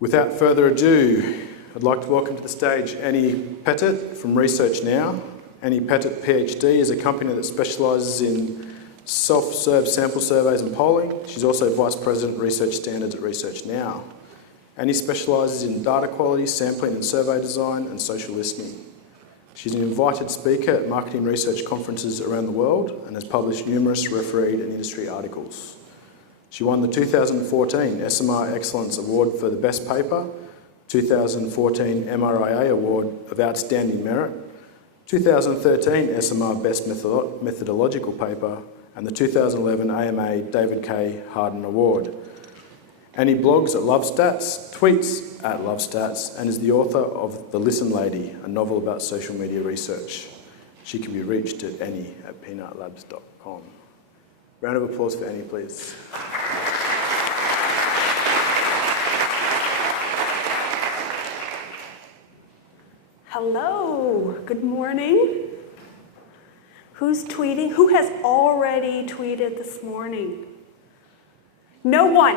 Without further ado, I'd like to welcome to the stage Annie Pettit from Research Now. Annie Pettit, PhD, is a company that specialises in self-serve sample surveys and polling. She's also Vice President Research Standards at Research Now. Annie specialises in data quality, sampling and survey design, and social listening. She's an invited speaker at marketing research conferences around the world and has published numerous refereed and industry articles. She won the 2014 SMR Excellence Award for the Best Paper, 2014 MRIA Award of Outstanding Merit, 2013 SMR Best Methodological Paper, and the 2011 AMA David K. Harden Award. Annie blogs at LoveStats, tweets at LoveStats, and is the author of The Listen Lady, a novel about social media research. She can be reached at annie@peanutlabs.com. Round of applause for Annie, please. Hello, good morning. Who's tweeting? Who has already tweeted this morning? No one,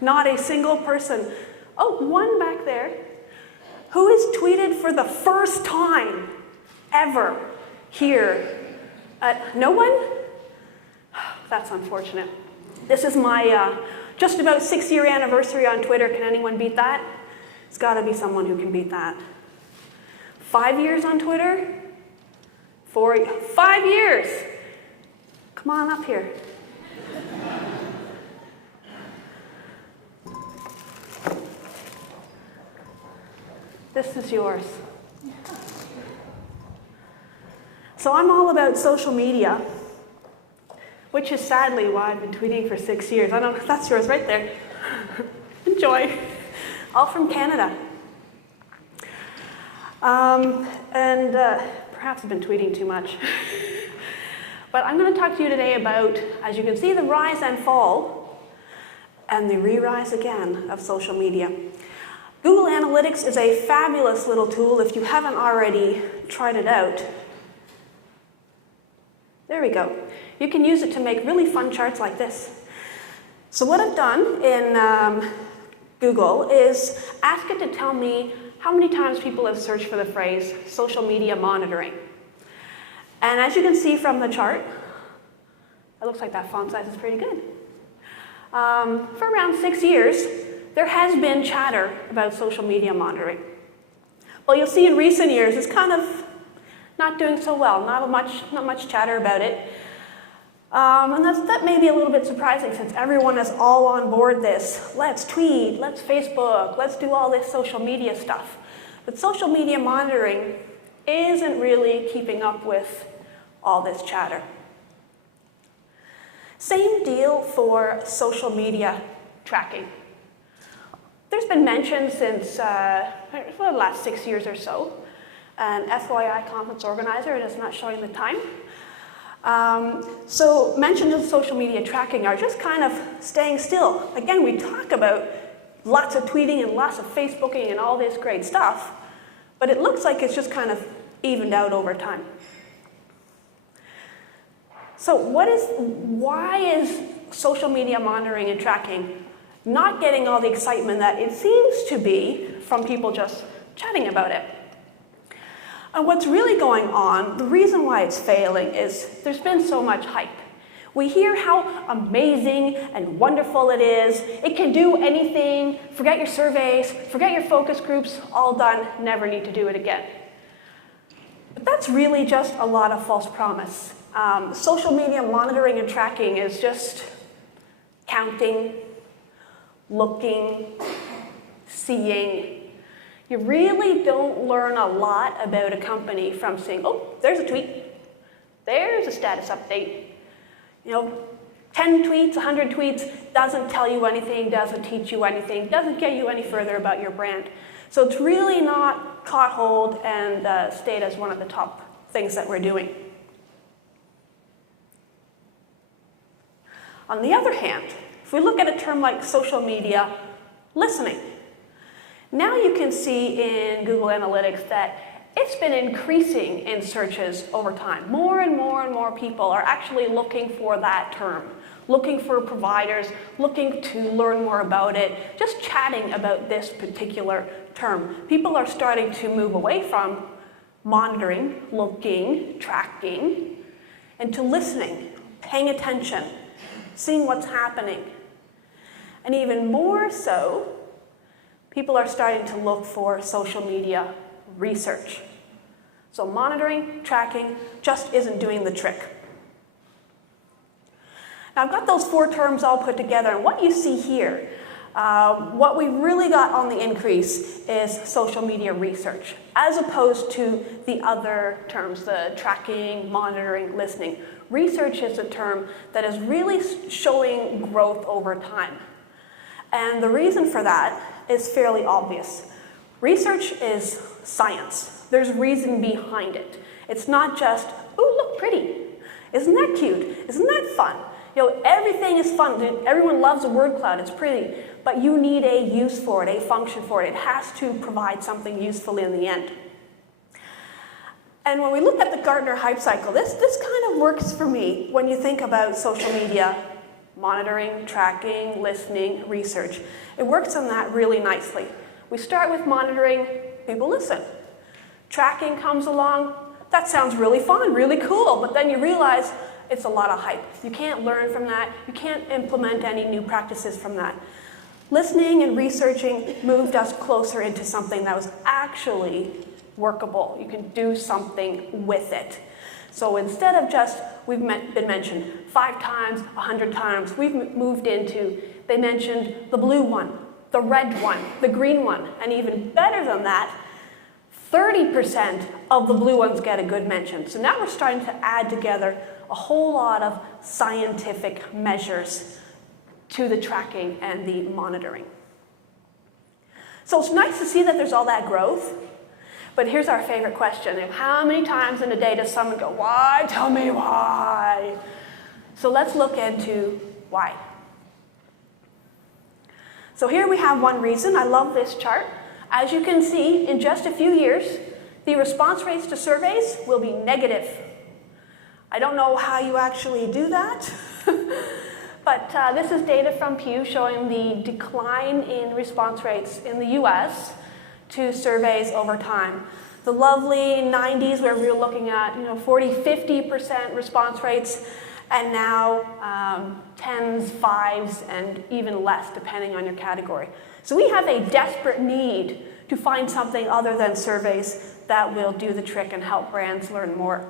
not a single person. Oh, one back there. Who has tweeted for the first time ever here? No one? That's unfortunate. This is my just about 6-year anniversary on Twitter. Can anyone beat that? It's got to be someone who can beat that. 5 years on Twitter? 5 years! Come on up here. This is yours. So I'm all about social media, which is sadly why I've been tweeting for 6 years. I don't know, that's yours right there. Enjoy. All from Canada. Perhaps I've been tweeting too much. But I'm going to talk to you today about, as you can see, the rise and fall, and the re-rise again of social media. Google Analytics is a fabulous little tool if you haven't already tried it out. There we go. You can use it to make really fun charts like this. So what I've done in Google is ask it to tell me how many times people have searched for the phrase social media monitoring. And as you can see from the chart, it looks like that font size is pretty good. For around 6 years, there has been chatter about social media monitoring. Well, you'll see in recent years, it's kind of not doing so well, not much chatter about it. And that may be a little bit surprising since everyone is all on board this. Let's tweet, let's Facebook, let's do all this social media stuff. But social media monitoring isn't really keeping up with all this chatter. Same deal for social media tracking. There's been mention since the last 6 years or so. An FYI conference organizer, it is not showing the time. So mentions of social media tracking are just kind of staying still. Again, we talk about lots of tweeting and lots of Facebooking and all this great stuff, but it looks like it's just kind of evened out over time. So why is social media monitoring and tracking not getting all the excitement that it seems to be from people just chatting about it? And what's really going on, the reason why it's failing is there's been so much hype. We hear how amazing and wonderful it is. It can do anything. Forget your surveys, forget your focus groups, all done, never need to do it again. But that's really just a lot of false promise. Social media monitoring and tracking is just counting, looking, seeing. You really don't learn a lot about a company from seeing, oh, there's a tweet, there's a status update. 10 tweets, 100 tweets doesn't tell you anything, doesn't teach you anything, doesn't get you any further about your brand. So it's really not caught hold and stayed as one of the top things that we're doing. On the other hand, if we look at a term like social media listening, now you can see in Google Analytics that it's been increasing in searches over time. More and more and more people are actually looking for that term, looking for providers, looking to learn more about it, just chatting about this particular term. People are starting to move away from monitoring, looking, tracking, into listening, paying attention, seeing what's happening. And even more so, people are starting to look for social media research. So monitoring, tracking just isn't doing the trick. Now I've got those 4 terms all put together, and what you see here, what we really got on the increase is social media research, as opposed to the other terms, the tracking, monitoring, listening. Research is a term that is really showing growth over time. And the reason for that is fairly obvious. Research is science. There's reason behind it. It's not just, ooh, look, pretty. Isn't that cute? Isn't that fun? You know, everything is fun. Everyone loves a word cloud. It's pretty. But you need a use for it, a function for it. It has to provide something useful in the end. And when we look at the Gartner hype cycle, this kind of works for me when you think about social media monitoring, tracking, listening, research. It works on that really nicely. We start with monitoring, people listen. Tracking comes along, that sounds really fun, really cool, but then you realize it's a lot of hype. You can't learn from that, you can't implement any new practices from that. Listening and researching moved us closer into something that was actually workable. You can do something with it. So instead of just, we've been mentioned 5 times, 100 times, we've moved into, they mentioned the blue one, the red one, the green one, and even better than that, 30% of the blue ones get a good mention. So now we're starting to add together a whole lot of scientific measures to the tracking and the monitoring. So it's nice to see that there's all that growth. But here's our favorite question. How many times in a day does someone go, why? Tell me why. So let's look into why. So here we have one reason. I love this chart. As you can see, in just a few years, the response rates to surveys will be negative. I don't know how you actually do that, but this is data from Pew showing the decline in response rates in the US to surveys over time. The lovely 90s where we were looking at 40, 50% response rates, and now 10s, 5s, and even less depending on your category. So we have a desperate need to find something other than surveys that will do the trick and help brands learn more.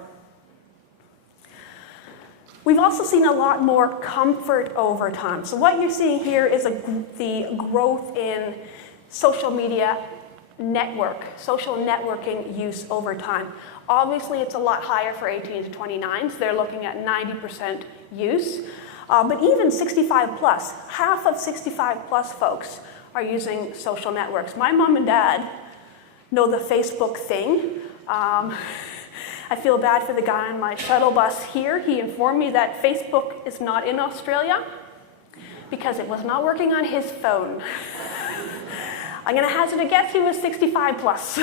We've also seen a lot more comfort over time. So what you're seeing here is the growth in social media network, social networking use over time. Obviously, it's a lot higher for 18 to 29s. They're looking at 90% use. But even 65 plus, half of 65 plus folks are using social networks. My mom and dad know the Facebook thing. I feel bad for the guy on my shuttle bus here. He informed me that Facebook is not in Australia because it was not working on his phone. I'm going to hazard a guess he was 65 plus.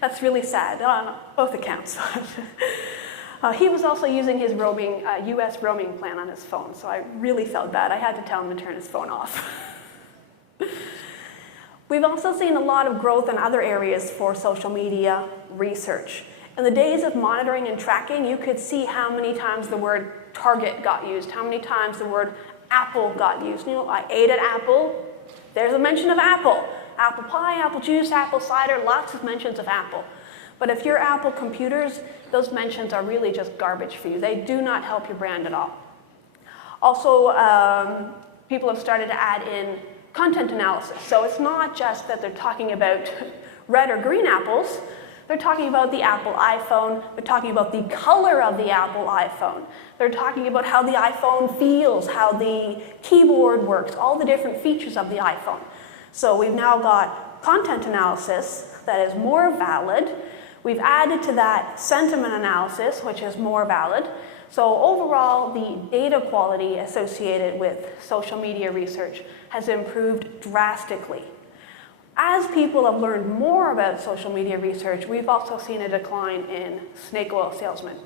That's really sad on both accounts. He was also using his roaming, US roaming plan on his phone, so I really felt bad. I had to tell him to turn his phone off. We've also seen a lot of growth in other areas for social media research. In the days of monitoring and tracking, you could see how many times the word Target got used, how many times the word Apple got used. I ate an apple. There's a mention of Apple. Apple pie, apple juice, apple cider, lots of mentions of Apple. But if you're Apple computers, those mentions are really just garbage for you. They do not help your brand at all. Also, people have started to add in content analysis. So it's not just that they're talking about red or green apples. They're talking about the Apple iPhone. They're talking about the color of the Apple iPhone. They're talking about how the iPhone feels, how the keyboard works, all the different features of the iPhone. So we've now got content analysis that is more valid. We've added to that sentiment analysis, which is more valid. So overall, the data quality associated with social media research has improved drastically. As people have learned more about social media research, we've also seen a decline in snake oil salesmen.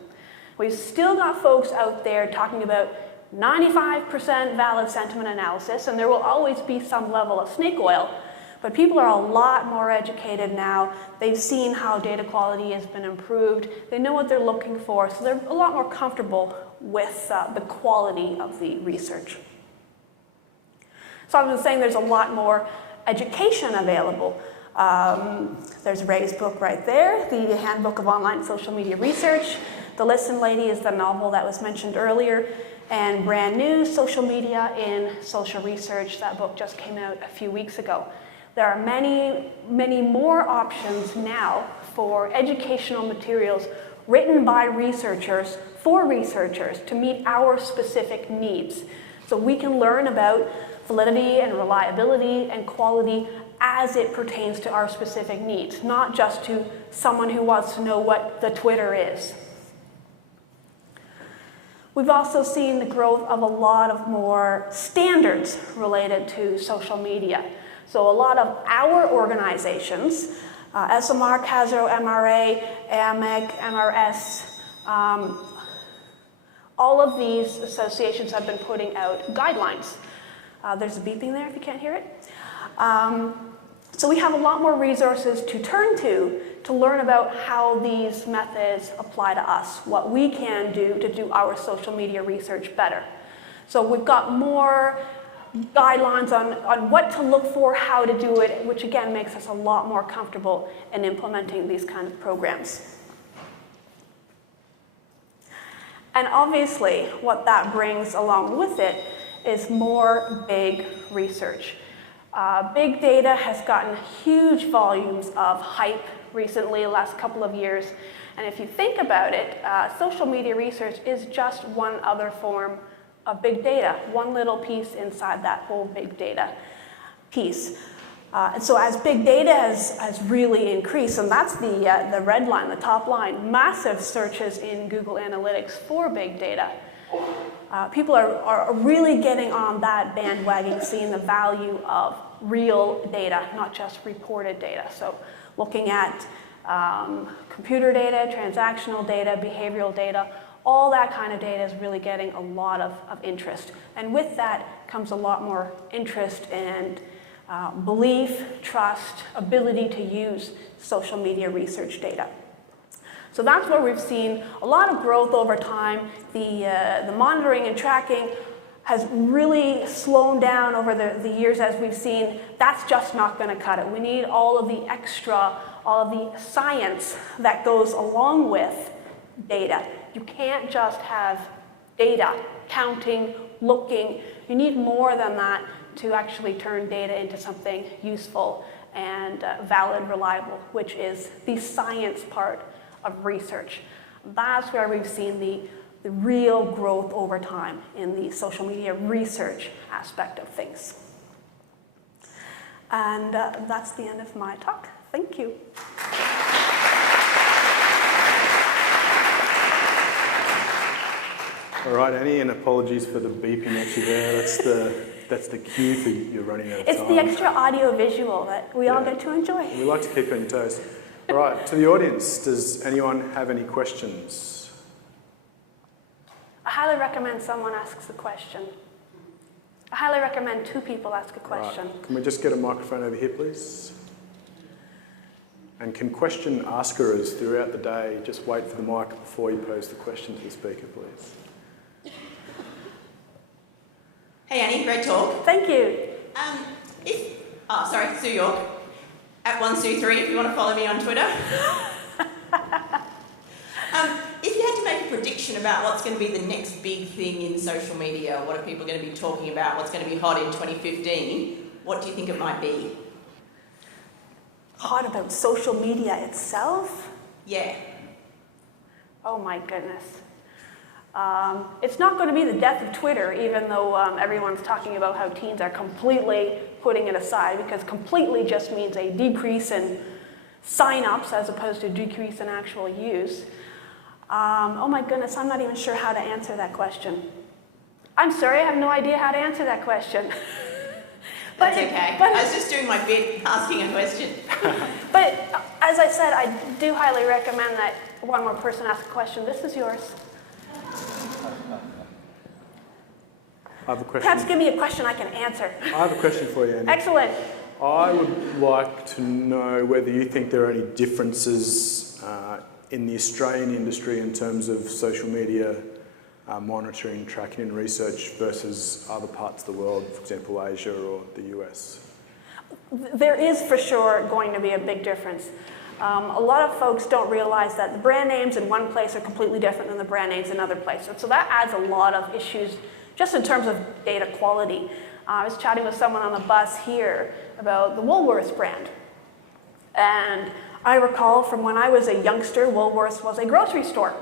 We've still got folks out there talking about 95% valid sentiment analysis, and there will always be some level of snake oil, but people are a lot more educated now. They've seen how data quality has been improved. They know what they're looking for, so they're a lot more comfortable with the quality of the research. So I've been saying there's a lot more education available. There's Ray's book right there, the Handbook of Online Social Media Research. The Listen Lady is the novel that was mentioned earlier. And brand new, Social Media in Social Research. That book just came out a few weeks ago. There are many, many more options now for educational materials written by researchers for researchers to meet our specific needs. So we can learn about validity and reliability and quality as it pertains to our specific needs, not just to someone who wants to know what the Twitter is. We've also seen the growth of a lot of more standards related to social media. So a lot of our organizations, SMR, CASO, MRA, AMEC, MRS, all of these associations have been putting out guidelines. There's a beeping there if you can't hear it. So we have a lot more resources to turn to learn about how these methods apply to us, what we can do to do our social media research better. So we've got more guidelines on what to look for, how to do it, which again makes us a lot more comfortable in implementing these kind of programs. And obviously, what that brings along with it is more big research. Big data has gotten huge volumes of hype recently, the last couple of years. And if you think about it, social media research is just one other form of big data, one little piece inside that whole big data piece. And so as big data has really increased, and that's the red line, the top line, massive searches in Google Analytics for big data. People are really getting on that bandwagon, seeing the value of real data, not just reported data. So looking at computer data, transactional data, behavioral data, all that kind of data is really getting a lot of interest. And with that comes a lot more interest and belief, trust, ability to use social media research data. So that's where we've seen a lot of growth over time. The monitoring and tracking has really slowed down over the years as we've seen. That's just not going to cut it. We need all of the extra, all of the science that goes along with data. You can't just have data, counting, looking. You need more than that to actually turn data into something useful and valid, reliable, which is the science part of research. That's where we've seen the real growth over time in the social media research aspect of things. And that's the end of my talk. Thank you. All right, Annie, and apologies for the beeping actually there. That's the cue for you running out of time. It's the extra audio visual that we all get to enjoy. We like to keep you on your toes. All right, to the audience, does anyone have any questions? I highly recommend someone asks a question. I highly recommend two people ask a question. Right. Can we just get a microphone over here, please? And can question askers throughout the day just wait for the mic before you pose the question to the speaker, please? Hey Annie, great talk. Thank you. Sue York, @1Sue3 if you want to follow me on Twitter. If you had to make a prediction about what's going to be the next big thing in social media, what are people going to be talking about, what's going to be hot in 2015, what do you think it might be? Hot about social media itself? Yeah. Oh my goodness. It's not going to be the death of Twitter, even though everyone's talking about how teens are completely putting it aside, because completely just means a decrease in sign-ups as opposed to decrease in actual use. Oh my goodness, I'm not even sure how to answer that question. I'm sorry, I have no idea how to answer that question. That's okay. I was just doing my bit, asking a question. But as I said, I do highly recommend that one more person ask a question. This is yours. I have a question. Perhaps give me a question I can answer. I have a question for you, Annie. Excellent. I would like to know whether you think there are any differences in the Australian industry in terms of social media monitoring, tracking and research versus other parts of the world, for example, Asia or the US. There is for sure going to be a big difference. A lot of folks don't realize that the brand names in one place are completely different than the brand names in another place. And so that adds a lot of issues just in terms of data quality. I was chatting with someone on the bus here about the Woolworths brand. And I recall from when I was a youngster, Woolworths was a grocery store.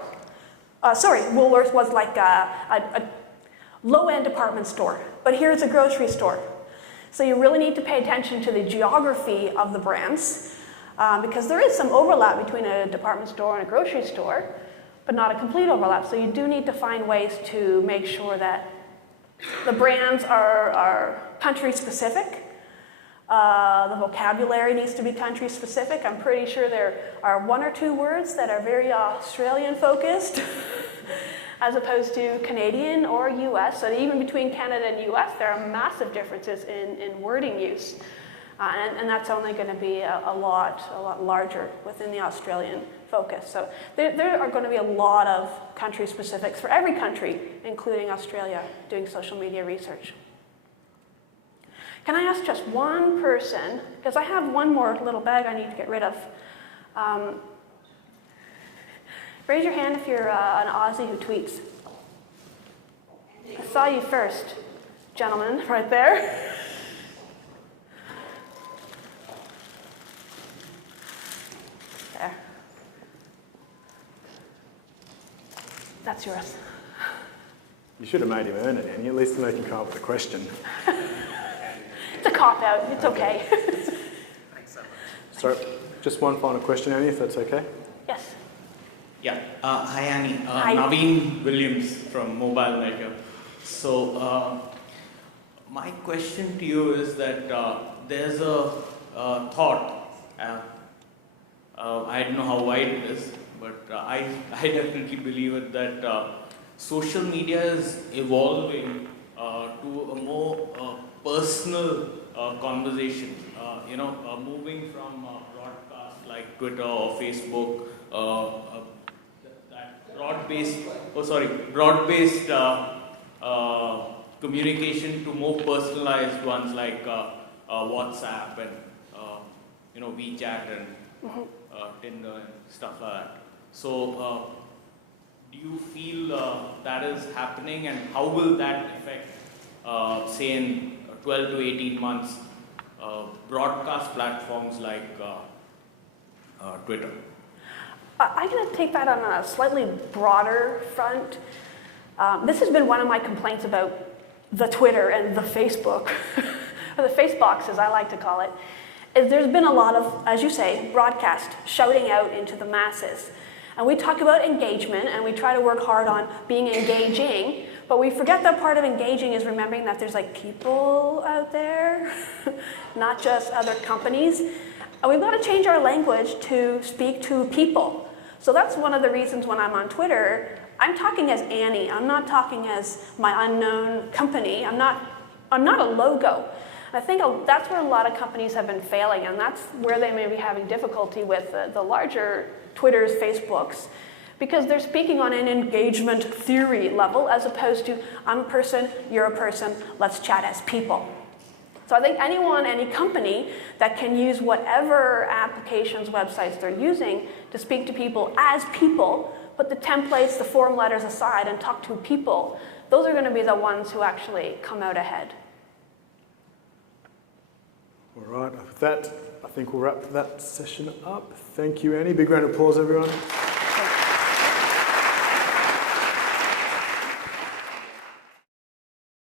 Woolworths was like a low-end department store. But here's a grocery store. So you really need to pay attention to the geography of the brands because there is some overlap between a department store and a grocery store, but not a complete overlap. So you do need to find ways to make sure that the brands are country-specific. The vocabulary needs to be country-specific. I'm pretty sure there are one or two words that are very Australian-focused as opposed to Canadian or US. So even between Canada and US, there are massive differences in wording use. And that's only going to be a lot larger within the Australian focus. So there are going to be a lot of country specifics for every country, including Australia, doing social media research. Can I ask just one person, because I have one more little bag I need to get rid of. Raise your hand if you're an Aussie who tweets. I saw you first, gentleman, right there. There. That's yours. You should have made him earn it, Annie. At least make him come up with a question. It's a cop-out. It's okay. Thanks so much. So, just one final question, Annie, if that's okay. Yes. Yeah. Hi, Annie. Hi. Naveen Williams from Mobile Measure. So, my question to you is that there's a thought. I don't know how wide it is, but I definitely believe it that social media is evolving to a more personal conversation. Moving from broadcast like Twitter or Facebook, that broad-based communication to more personalized ones like WhatsApp and WeChat and Tinder and stuff like that. So, do you feel that is happening, and how will that affect, say, in 12 to 18 months, broadcast platforms like Twitter? I'm going to take that on a slightly broader front. This has been one of my complaints about the Twitter and the Facebook, or the Facebox as I like to call it, is there's been a lot of, as you say, broadcast, shouting out into the masses. And we talk about engagement, and we try to work hard on being engaging, but we forget that part of engaging is remembering that there's like people out there, not just other companies. And we've got to change our language to speak to people. So that's one of the reasons when I'm on Twitter, I'm talking as Annie. I'm not talking as my unknown company. I'm not a logo. I think that's where a lot of companies have been failing, and that's where they may be having difficulty with the larger Twitters, Facebooks, because they're speaking on an engagement theory level as opposed to I'm a person, you're a person, let's chat as people. So I think any company that can use whatever applications, websites they're using to speak to people as people, put the templates, the form letters aside and talk to people, those are going to be the ones who actually come out ahead. All right, with that, I think we'll wrap that session up. Thank you, Annie. Big round of applause, everyone.